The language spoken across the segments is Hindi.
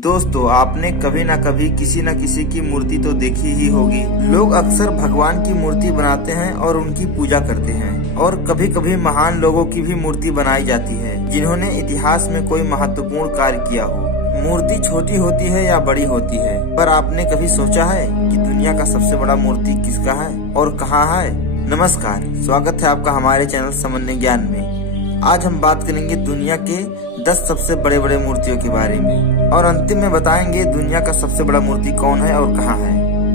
दोस्तों, आपने कभी न कभी किसी न किसी की मूर्ति तो देखी ही होगी। लोग अक्सर भगवान की मूर्ति बनाते हैं और उनकी पूजा करते हैं, और कभी कभी महान लोगों की भी मूर्ति बनाई जाती है जिन्होंने इतिहास में कोई महत्वपूर्ण कार्य किया हो। मूर्ति छोटी होती है या बड़ी होती है, पर आपने कभी सोचा है कि दुनिया का सबसे बड़ा मूर्ति किसका है और कहाँ है? नमस्कार, स्वागत है आपका हमारे चैनल सामान्य ज्ञान में। आज हम बात करेंगे दुनिया के 10 सबसे बड़े बड़े मूर्तियों के बारे में, और अंतिम में बताएंगे दुनिया का सबसे बड़ा मूर्ति कौन है और कहाँ है।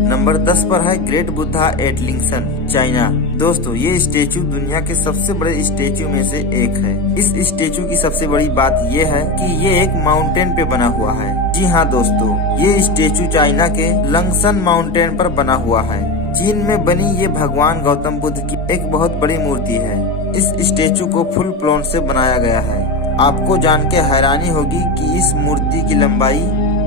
नंबर 10 पर है ग्रेट बुद्धा एट लिंगसन, चाइना। दोस्तों, ये स्टेचू दुनिया के सबसे बड़े स्टेचू में से एक है। इस स्टेचू की सबसे बड़ी बात ये है कि ये एक माउंटेन पे बना हुआ है। जी हाँ दोस्तों, ये स्टेचू चाइना के लंगसन माउंटेन पर बना हुआ है। चीन में बनी ये भगवान गौतम बुद्ध की एक बहुत बड़ी मूर्ति है। इस स्टेचू को फुल प्लोन से बनाया गया है। आपको जान के हैरानी होगी कि इस मूर्ति की लंबाई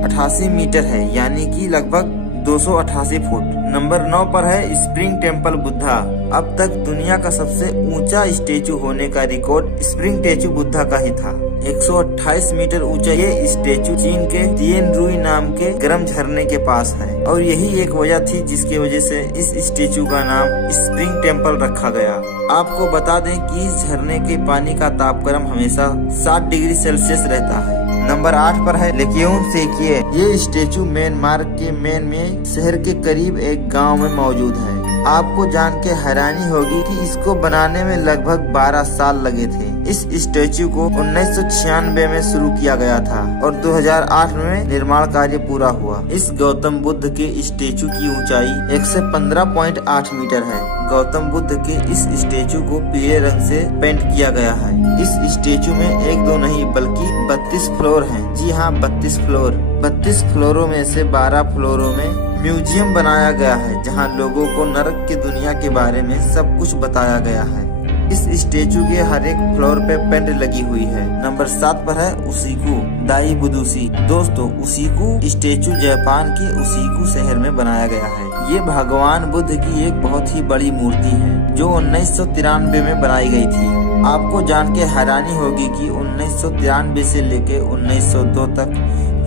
88 मीटर है, यानी कि लगभग 288 फुट। नंबर 9 पर है स्प्रिंग टेम्पल बुद्धा। अब तक दुनिया का सबसे ऊंचा स्टेचू होने का रिकॉर्ड स्प्रिंग टेचू बुद्धा का ही था। 128 मीटर ऊंचा ये स्टेचू चीन के तिएन रुई नाम के गर्म झरने के पास है, और यही एक वजह थी जिसकी वजह से इस स्टेचू का नाम स्प्रिंग टेम्पल रखा गया। आपको बता दें कि इस झरने के पानी का तापक्रम हमेशा 60 डिग्री सेल्सियस रहता है। नंबर 8 पर है लेकिउन सेकिए। ये स्टेचू म्यांमार के मेन में शहर के करीब एक गांव में मौजूद है। आपको जान के हैरानी होगी कि इसको बनाने में लगभग 12 साल लगे थे। इस स्टेचू को 1996 में शुरू किया गया था और 2008 में निर्माण कार्य पूरा हुआ। इस गौतम बुद्ध के स्टेचू की ऊंचाई 115.8 मीटर है। गौतम बुद्ध के इस स्टेचू को पीले रंग से पेंट किया गया है। इस स्टेचू में 1-2 नहीं बल्कि 32 फ्लोर हैं। जी हाँ, 32 फ्लोर। 32 फ्लोरों में से 12 फ्लोरों में म्यूजियम बनाया गया है, जहां लोगों को नरक की दुनिया के बारे में सब कुछ बताया गया है। इस स्टेचू के हर एक फ्लोर पे पेंट लगी हुई है। नंबर 7 पर है उसिकू दाई बुदुशी। दोस्तों, उसिकू स्टेचू जापान के उसिकू शहर में बनाया गया है। ये भगवान बुद्ध की एक बहुत ही बड़ी मूर्ति है जो 1993 में बनाई गई थी। आपको जान के हैरानी होगी कि 1993 से लेके 1902 तक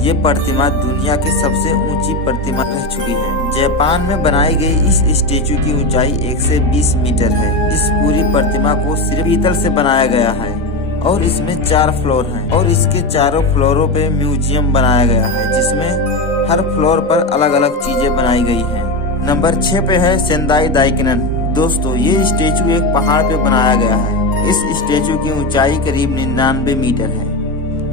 ये प्रतिमा दुनिया की सबसे ऊंची प्रतिमा रह चुकी है। जापान में बनाई गई इस स्टेचू की ऊंचाई 120 मीटर है। इस पूरी प्रतिमा को सिर्फ पीतल से बनाया गया है और इसमें 4 फ्लोर हैं, और इसके चारों फ्लोरों पे म्यूजियम बनाया गया है, जिसमें हर फ्लोर पर अलग अलग चीजें बनाई गई हैं। नंबर 6 पे है सेंदाई दाइकिनन। दोस्तों, ये स्टेचू एक पहाड़ पे बनाया गया है। इस स्टेचू की ऊंचाई करीब 99 मीटर है।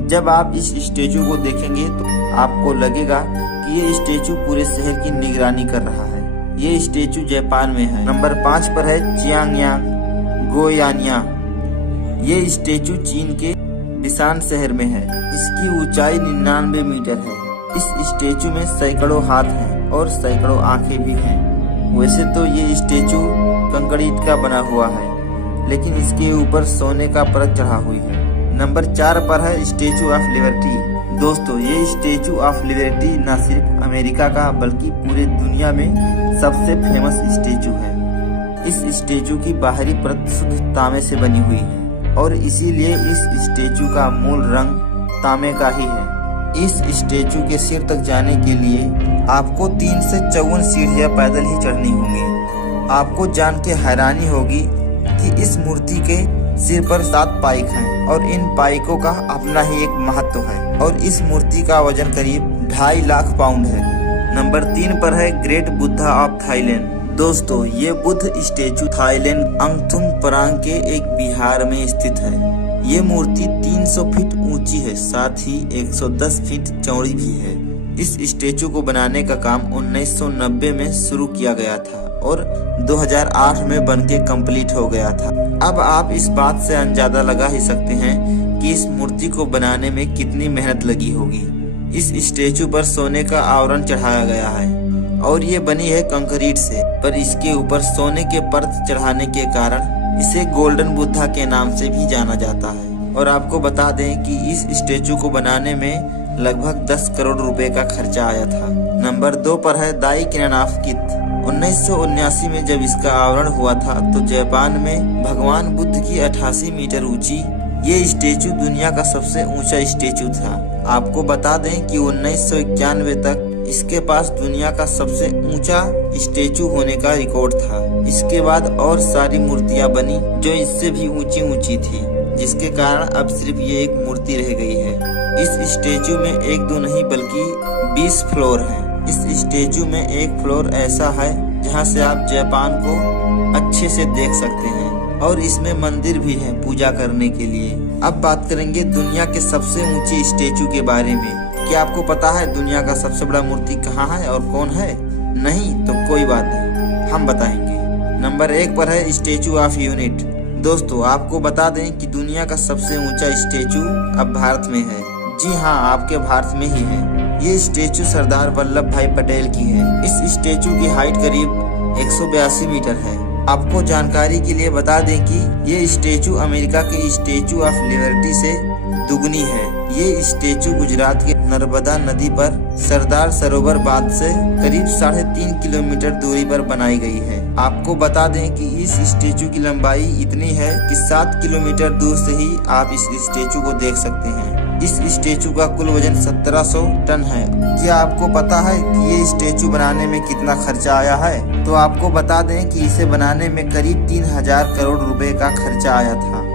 जब आप इस स्टेचू को देखेंगे तो आपको लगेगा कि ये स्टेचू पूरे शहर की निगरानी कर रहा है। ये स्टेचू जापान में है। नंबर 5 पर है चियांगयांग गोयानिया। ये स्टेचू चीन के बिसान शहर में है। इसकी ऊंचाई 99 मीटर है। इस स्टेचू में सैकड़ों हाथ हैं और सैकड़ों आंखें भी हैं। वैसे तो ये स्टेचू कंक्रीट का बना हुआ है, लेकिन इसके ऊपर सोने का परत चढ़ा हुई है। नंबर 4 पर है स्टेचू ऑफ लिबर्टी। दोस्तों, ये स्टेचू ऑफ लिबर्टी न सिर्फ अमेरिका का बल्कि पूरे दुनिया में सबसे फेमस स्टेचू है। इस स्टेचू की बाहरी परत शुद्ध तांबे से बनी हुई है, और इसीलिए इस स्टेचू का मूल रंग तांबे का ही है। इस स्टेचू के सिर तक जाने के लिए आपको 3 से 54 सीढ़ियां पैदल ही चढ़नी होंगी। आपको जान के हैरानी होगी कि इस मूर्ति के सिर पर 7 पाइक हैं, और इन पाइकों का अपना ही एक महत्व है, और इस मूर्ति का वजन करीब 2.5 लाख पाउंड है। नंबर 3 पर है ग्रेट बुद्धा ऑफ थाईलैंड। दोस्तों, ये बुद्ध स्टेचू थाईलैंड अंगथुम परांग के एक विहार में स्थित है। ये मूर्ति 300 फीट ऊंची है, साथ ही 110 फीट चौड़ी भी है। इस स्टेचू को बनाने का काम 1990 में शुरू किया गया था और 2008 में बनके कंप्लीट हो गया था। अब आप इस बात से अंदाजा लगा ही सकते हैं कि इस मूर्ति को बनाने में कितनी मेहनत लगी होगी। इस स्टेचू पर सोने का आवरण चढ़ाया गया है, और ये बनी है कंक्रीट से, पर इसके ऊपर सोने के परत चढ़ाने के कारण इसे गोल्डन बुद्धा के नाम से भी जाना जाता है। और आपको बता दें कि इस स्टेचू को बनाने में लगभग 10 करोड़ रुपए का खर्चा आया था। नंबर 2 पर है दाई किनन ऑफ कित। 1979 में जब इसका आवरण हुआ था तो जापान में भगवान बुद्ध की 88 मीटर ऊंची ये स्टेचू दुनिया का सबसे ऊंचा स्टेचू था। आपको बता दें कि 1991 तक इसके पास दुनिया का सबसे ऊंचा स्टेचू होने का रिकॉर्ड था। इसके बाद और सारी मूर्तियां बनी जो इससे भी ऊंची ऊंची थी, जिसके कारण अब सिर्फ ये एक मूर्ति रह गई है। इस स्टेचू में एक दो नहीं बल्कि 20 फ्लोर हैं। इस स्टेचू में एक फ्लोर ऐसा है जहां से आप जापान को अच्छे से देख सकते हैं और इसमें मंदिर भी है पूजा करने के लिए। अब बात करेंगे दुनिया के सबसे ऊंचे स्टेचू के बारे में। क्या आपको पता है दुनिया का सबसे बड़ा मूर्ति कहाँ है और कौन है? नहीं तो कोई बात नहीं, हम बताएंगे। नंबर 1 पर है स्टेचू ऑफ यूनिट। दोस्तों आपको बता दें कि दुनिया का सबसे ऊंचा स्टेचू अब भारत में है। जी हाँ, आपके भारत में ही है। ये स्टेचू सरदार वल्लभ भाई पटेल की है। इस स्टेचू की हाइट करीब 182 मीटर है। आपको जानकारी के लिए बता दें कि ये स्टेचू अमेरिका के स्टेचू ऑफ लिबर्टी से दुगनी है। ये स्टेचू गुजरात के नर्मदा नदी पर सरदार सरोवर बांध से करीब 3.5 किलोमीटर दूरी पर बनाई गई है। आपको बता दें कि इस स्टेचू की लंबाई इतनी है कि 7 किलोमीटर दूर से ही आप इस स्टेचू को देख सकते हैं। इस स्टेचू का कुल वजन 1700 टन है। क्या आपको पता है कि ये स्टेचू बनाने में कितना खर्चा आया है? तो आपको बता दें कि इसे बनाने में करीब 3000 करोड़ रुपए का खर्चा आया था।